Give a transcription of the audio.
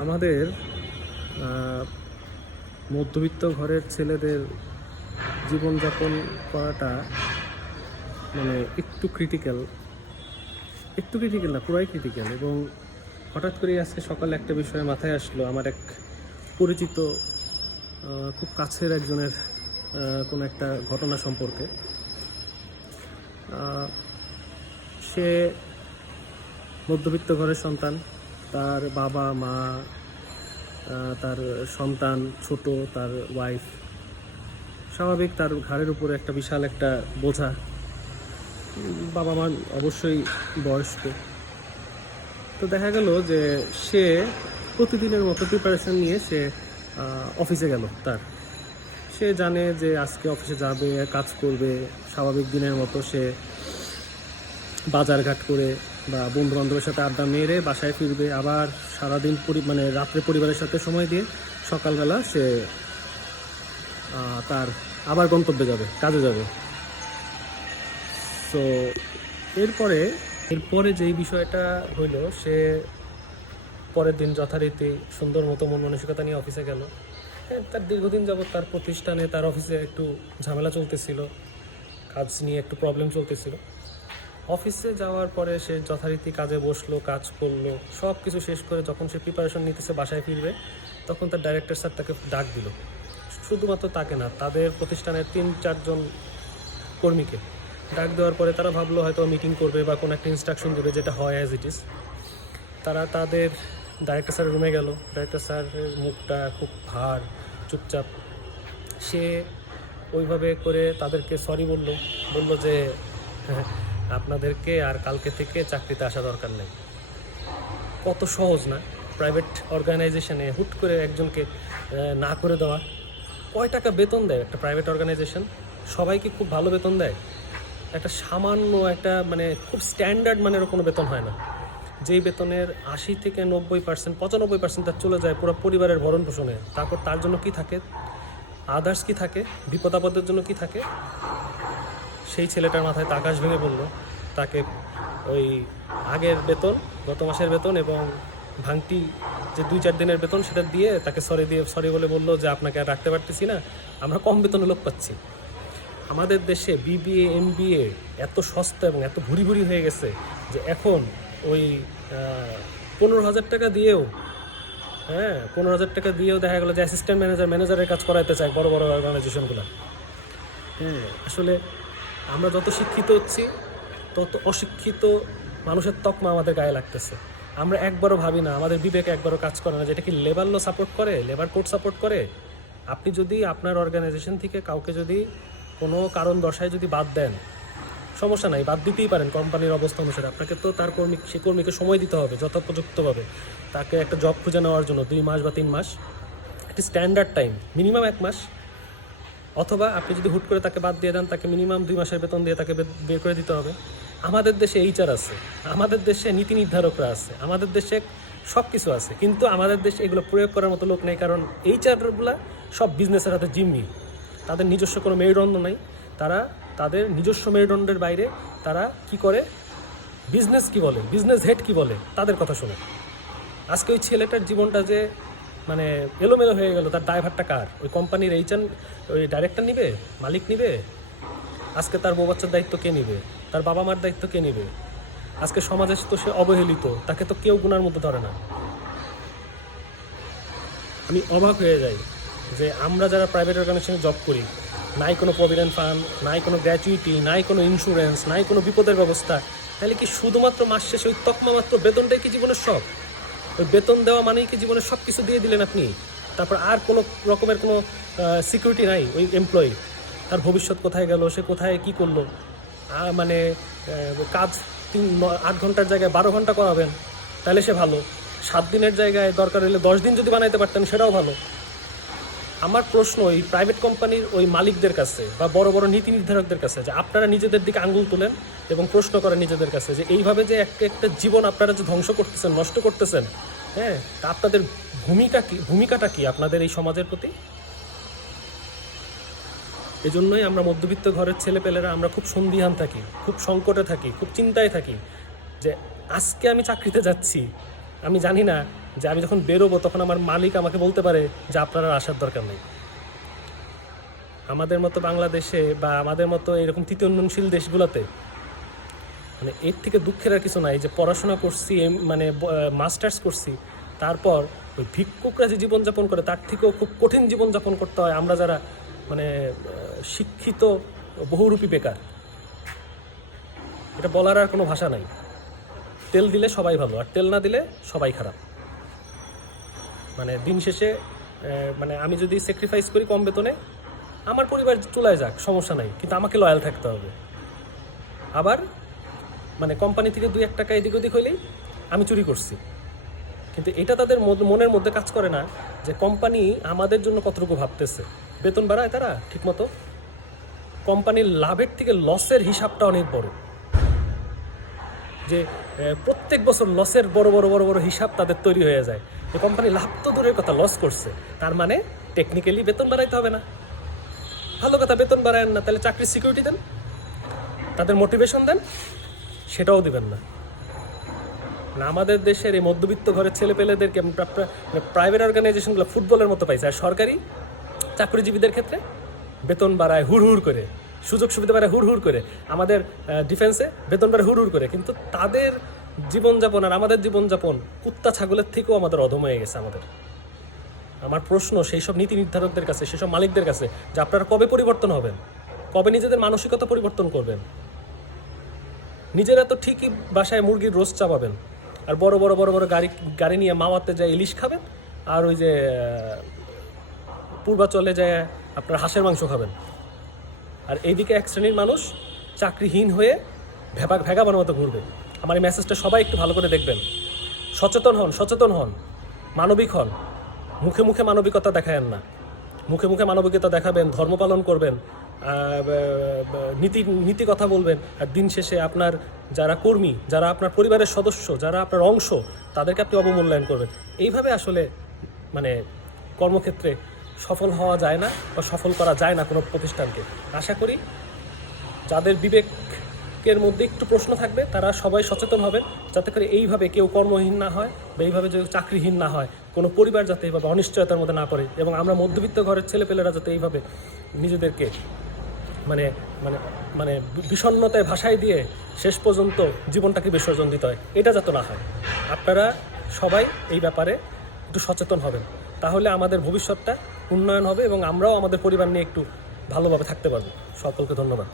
আমাদের মধ্যবিত্ত ঘরের ছেলেদের জীবনযাপন করাটা মানে একটু ক্রিটিক্যাল না, পুরাই ক্রিটিক্যাল। এবং হঠাৎ করেই আজকে সকালে একটা বিষয় মাথায় আসলো। আমার এক পরিচিত খুব কাছের একজনের কোনো একটা ঘটনা সম্পর্কে। সে মধ্যবিত্ত ঘরের সন্তান, তার বাবা মা, তার সন্তান ছোট, তার ওয়াইফ, স্বাভাবিক তার ঘাড়ের উপরে একটা বিশাল একটা বোঝা। বাবা মা অবশ্যই বয়স্ক। তো দেখা গেল যে সে প্রতিদিনের মতো প্রিপারেশন নিয়ে সে অফিসে গেল। সে জানে যে আজকে অফিসে যাবে, কাজ করবে, স্বাভাবিক দিনের মতো সে বাজারঘাট করে বা বন্ধু বান্ধবের সাথে আড্ডা মেরে বাসায় ফিরবে, আবার সারাদিন মানে রাত্রে পরিবারের সাথে সময় দিয়ে সকালবেলা সে তার আবার গন্তব্যে যাবে, কাজে যাবে। তো এরপরে যেই বিষয়টা হইল, সে পরের দিন যথারীতি সুন্দর মতো মন মানসিকতা নিয়ে অফিসে গেল। তার দীর্ঘদিন যাবৎ তার প্রতিষ্ঠানে, তার অফিসে একটু ঝামেলা চলতেছিল, কাজ নিয়ে একটু প্রবলেম চলতেছিল। অফিসে যাওয়ার পরে সে যথারীতি কাজে বসলো, কাজ করলো, সব কিছু শেষ করে যখন সে প্রিপারেশন নিতেছে বাসায় ফিরবে, তখন তার ডাইরেক্টর স্যার তাকে ডাক দিল। শুধুমাত্র তাকে না, তাদের প্রতিষ্ঠানের 3-4 জন কর্মীকে ডাক দেওয়ার পরে তারা ভাবলো হয়তো মিটিং করবে বা কোনো একটা ইনস্ট্রাকশন দেবে, যেটা হয় অ্যাজ ইট ইজ। তারা তাদের ডাইরেক্টর স্যারের রুমে গেল। ডাইরেক্টর স্যারের মুখটা খুব ভার, চুপচাপ। সে ওইভাবে করে তাদেরকে সরি বলল যে আপনাদেরকে আর কালকে থেকে চাকরিতে আসা দরকার নেই। কত সহজ না প্রাইভেট অর্গানাইজেশনে হুট করে একজনকে না করে দেওয়া। কয় টাকা বেতন দেয় একটা প্রাইভেট অর্গানাইজেশন? সবাইকে খুব ভালো বেতন দেয়? একটা সামান্য একটা মানে খুব স্ট্যান্ডার্ড মানের কোনো বেতন হয় না। যেই বেতনের 80 থেকে 90%, 95% তার চলে যায় পুরো পরিবারের ভরণ পোষণে। তারপর তার জন্য কি থাকে, আদার্স কি থাকে, বিপদ আপদের জন্য কি থাকে? সেই ছেলেটার মাথায় আকাশ ভেঙে পড়লো। তাকে ওই আগের বেতন, গত মাসের বেতন এবং ভাঙটি যে 2-4 দিনের বেতন, সেটা দিয়ে তাকে সরি বলে বললো যে আপনাকে আর রাখতে পারতেছি না, আমরা কম বেতনে লোক পাচ্ছি। আমাদের দেশে বিবিএ এমবিএ এত সস্তা এবং এত ভুরি ভুরি হয়ে গেছে যে এখন ওই 15,000 টাকা দিয়েও 15,000 টাকা দিয়েও দেখা গেলো যে অ্যাসিস্ট্যান্ট ম্যানেজারের কাজ করাইতে চায় বড় বড় অর্গানাইজেশনগুলো। আসলে আমরা যত শিক্ষিত হচ্ছি তত অশিক্ষিত মানুষের তকমা আমাদের গায়ে লাগতেছে। আমরা একবারও ভাবি না, আমাদের বিবেকে একবারও কাজ করে না, যেটা কি লেবার ল সাপোর্ট করে, লেবার কোড সাপোর্ট করে। আপনি যদি আপনার অর্গানাইজেশন থেকে কাউকে যদি কোনো কারণ দশায় যদি বাদ দেন, সমস্যা নাই, বাদ দিতেই পারেন কোম্পানির অবস্থা অনুসারে। আপনাকে তো তার সে কর্মীকে সময় দিতে হবে যথোপযুক্তভাবে, তাকে একটা জব খুঁজে নেওয়ার জন্য 2 মাস বা 3 মাস, একটি স্ট্যান্ডার্ড টাইম, মিনিমাম 1 মাস। অথবা আপনি যদি হুট করে তাকে বাদ দিয়ে দেন, তাকে মিনিমাম 2 মাসের বেতন দিয়ে তাকে বের করে দিতে হবে। আমাদের দেশে এইচআর আছে, আমাদের দেশে নীতি নির্ধারকরা আছে, আমাদের দেশে সব কিছু আছে, কিন্তু আমাদের দেশে এগুলো প্রয়োগ করার মতো লোক নেই। কারণ এইচআরগুলো সব বিজনেসের হাতে জিম্মি। তাদের নিজস্ব কোনো মেরুদণ্ড নেই। তারা তাদের নিজস্ব মেরুদণ্ডের বাইরে তারা কি করে, বিজনেস কি বলে, বিজনেস হেড কি বলে, তাদের কথা শোনে। আজকে ওই ছেলেটার জীবনটা যে মানে এলোমেলো হয়ে গেল, তার ড্রাইভারটা কার? ওই কোম্পানির ওই ডাইরেক্টর নিবে, মালিক নিবে? আজকে তার বউ বাচ্চার দায়িত্ব কে নিবে? তার বাবা মার দায়িত্ব কে নিবে? আজকে সমাজে তো সে অবহেলিত, তাকে তো কেউ গুনার মধ্যে ধরে না। আমি অবাক হয়ে যাই যে আমরা যারা প্রাইভেট অর্গানাইজেশনে জব করি, নাই কোনো প্রভিডেন্ট ফান্ড, নাই কোনো গ্র্যাচুইটি, নাই কোনো ইন্স্যুরেন্স, নাই কোনো বিপদের ব্যবস্থা, তাহলে কি শুধুমাত্র মাস শেষে ওই তকমা মাত্র বেতনটাই কি জীবনের সব? ওই বেতন দেওয়া মানেই কি জীবনের সব কিছু দিয়ে দিলেন আপনি? তারপর আর কোনো রকমের কোনো সিকিউরিটি নাই ওই এমপ্লয়ি। তার ভবিষ্যৎ কোথায় গেল, সে কোথায় কি করলো? মানে কাজ 8 ঘন্টার জায়গায় 12 ঘন্টা করাবেন, তাহলে সে ভালো। 7 দিনের জায়গায় দরকার হলে 10 দিন যদি বানাইতে পারতেন, সেটাও ভালো। আমার প্রশ্ন ওই প্রাইভেট কোম্পানির ওই মালিকদের কাছে বা বড় বড় নীতি নির্ধারকদের কাছে, যে আপনারা নিজেদের দিকে আঙুল তুলেন এবং প্রশ্ন করেন নিজেদের কাছে যে এইভাবে যে একটা জীবন আপনারা যে ধ্বংস করতেছেন, নষ্ট করতেছেন, তা আপনাদের ভূমিকাটা কি আপনাদের এই সমাজের প্রতি? এজন্যই আমরা মধ্যবিত্ত ঘরের ছেলেপেলেরা আমরা খুব সন্দিহান থাকি, খুব সংকটে থাকি, খুব চিন্তায় থাকি যে আজকে আমি চাকরিতে যাচ্ছি, আমি জানি না যে আমি যখন বেরোবো তখন আমার মালিক আমাকে বলতে পারে যে আপনার আর আসার দরকার নেই। আমাদের মতো বাংলাদেশে বা আমাদের মতো এরকম তৃতীয় উন্নয়নশীল দেশগুলোতে মানে এর থেকে দুঃখের আর কিছু নাই যে পড়াশোনা করছি, মানে মাস্টার্স করছি, তারপর ওই ভিক্ষুকরা যে জীবনযাপন করে তার থেকেও খুব কঠিন জীবনযাপন করতে হয় আমরা যারা মানে শিক্ষিত বহুরূপী বেকার। এটা বলার আর কোনো ভাষা নাই। তেল দিলে সবাই ভালো, আর তেল না দিলে সবাই খারাপ। মানে দিন শেষে মানে আমি যদি স্যাক্রিফাইস করি কম বেতনে, আমার পরিবার চলে যাক, সমস্যা নাই, কিন্তু আমাকে লয়াল থাকতে হবে। আবার মানে কোম্পানি থেকে 2-1 টাকা এদিক ওদিক হইলেই আমি চুরি করছি, কিন্তু এটা তাদের মনের মধ্যে কাজ করে না যে কোম্পানি আমাদের জন্য কতটুকু ভাবতেছে। বেতন বাড়ায় তারা ঠিকমতো, কোম্পানির লাভের থেকে লসের হিসাবটা অনেক বড়, যে প্রত্যেক বছর লসের বড় বড় বড় বড় হিসাব তাদের তৈরি হয়ে যায়। যে কোম্পানি লাভ তো দূরের কথা, লস করছে, তার মানে টেকনিক্যালি বেতন বাড়াইতে হবে না। ভালো কথা, বেতন বাড়ায়েন না, তাহলে চাকরির সিকিউরিটি দেন, তাদের মোটিভেশন দেন, সেটাও দিবেন না। না, আমাদের দেশের এই মধ্যবিত্ত ঘরের ছেলেপেলেদেরকে প্রাইভেট অর্গানাইজেশনগুলো ফুটবলের মতো পাইছে, আর সরকারি চাকরিজীবীদের ক্ষেত্রে বেতন বাড়ায় হুড় করে, সুযোগ সুবিধা বাড়ায় হুড় করে, আমাদের ডিফেন্সে বেতন বাড়ায় হুড় করে, কিন্তু তাদের জীবনযাপন আর আমাদের জীবনযাপন কুত্তা ছাগলের থেকেও আমাদের অধম হয়ে গেছে আমাদের। আমার প্রশ্ন সেই সব নীতি নির্ধারকদের কাছে, সেসব মালিকদের কাছে, যে আপনারা কবে পরিবর্তন হবেন, কবে নিজেদের মানসিকতা পরিবর্তন করবেন? নিজেরা তো ঠিকই বাসায় মুরগির রোস্ট চাপাবেন, আর বড় বড় বড় বড় গাড়ি নিয়ে মাওয়াতে যায় ইলিশ খাবেন, আর ওই যে পূর্বাচলে যায় আপনার হাঁসের মাংস খাবেন। আর এইদিকে এক শ্রেণীর মানুষ চাকরিহীন হয়ে ভেগাবার মতো ঘুরবে। আমার এই মেসেজটা সবাই একটু ভালো করে দেখবেন। সচেতন হন, সচেতন হন, মানবিক হন। মুখে মুখে মানবিকতা দেখায়েন না, মুখে মুখে মানবিকতা দেখাবেন, ধর্ম পালন করবেন, নীতি কথা বলবেন, আর দিন শেষে আপনার যারা কর্মী, যারা আপনার পরিবারের সদস্য, যারা আপনার অংশ, তাদেরকে আপনি অবমূল্যায়ন করবেন। এইভাবে আসলে মানে কর্মক্ষেত্রে সফল হওয়া যায় না বা সফল করা যায় না কোনো প্রতিষ্ঠানকে। আশা করি যাদের বিবেকের মধ্যে একটু প্রশ্ন থাকবে তারা সবাই সচেতন হবেন, যাতে করে এইভাবে কেউ কর্মহীন না হয় বা এইভাবে কেউ চাকরিহীন না হয়, কোনো পরিবার যাতে এইভাবে অনিশ্চয়তার মধ্যে না পড়ে, এবং আমরা মধ্যবিত্ত ঘরের ছেলেপেলেরা যাতে এইভাবে নিজেদেরকে মানে মানে মানে বিষণ্ণতায় ভাসায় দিয়ে শেষ পর্যন্ত জীবনটাকে বিসর্জন দিতে হয়, এটা যাতে না হয়। আপনারা সবাই এই ব্যাপারে একটু সচেতন হবেন, তাহলে আমাদের ভবিষ্যৎটা উন্নয়ন হবে এবং আমরাও আমাদের পরিবার নিয়ে একটু ভালোভাবে থাকতে পারবো। সকলকে ধন্যবাদ।